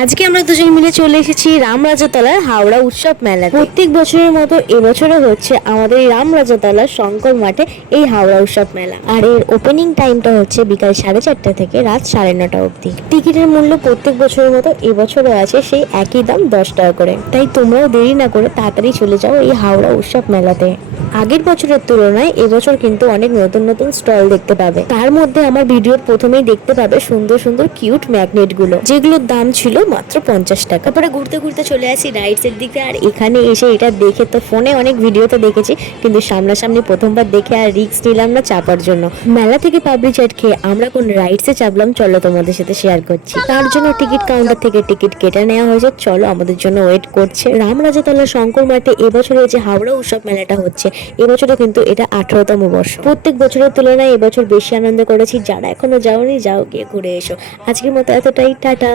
আজকে আমরা দুজন মিলে চলে এসেছি রামরাজাতলার হাওড়া উৎসব মেলা। প্রত্যেক বছরের মতো এবছরও হচ্ছে আমাদের এই রামরাজাতলার শঙ্কর মাঠে এই হাওড়া উৎসব মেলা। আর এর ওপেনিং টাইমটা হচ্ছে বিকাল 4:30 থেকে রাত 9:30 অবধি। টিকিটের মূল্য প্রত্যেক বছরের মতো এবছরও আছে সেই একই দাম, 10 টাকা করে। তাই তোমরাও দেরি না করে তাড়াতাড়ি চলে যাও এই হাওড়া উৎসব মেলাতে। আগের বছরের তুলনায় এবছর কিন্তু অনেক নতুন নতুন স্টল দেখতে পাবে। তার মধ্যে আমার ভিডিওর প্রথমেই দেখতে পাবে সুন্দর সুন্দর কিউট ম্যাগনেট গুলো, যেগুলোর দাম ছিল মাত্র 50 টাকা। তারপরে ঘুরতে ঘুরতে চলে আসি রাইডস এর দিকে। আর এখানে এসে এটা দেখে, তো ফোনে অনেক ভিডিওতে দেখেছি, কিন্তু সামনাসামনি প্রথমবার দেখে আর রিস্ক নিলাম না চাপার জন্য। মেলা থেকে পাবলি চাট খেয়ে আমরা কোন রাইডস এ চাপলাম চলো তোমাদের সাথে শেয়ার করছি। তার জন্য টিকিট কাউন্টার থেকে টিকিট কেটে নেওয়া হয়েছে। চলো আমাদের জন্য ওয়েট করছে। রামরাজাতলা শঙ্কর মাঠে এবছরে যে হাওড়া উৎসব মেলাটা হচ্ছে, এবছরও কিন্তু এটা 18তম বর্ষ। প্রত্যেক বছরের তুলনায় এবছর বেশি আনন্দ করেছি। যারা এখনো যাওনি, যাও, গিয়ে ঘুরে এসো। আজকের মতো এতটাই, টাটা।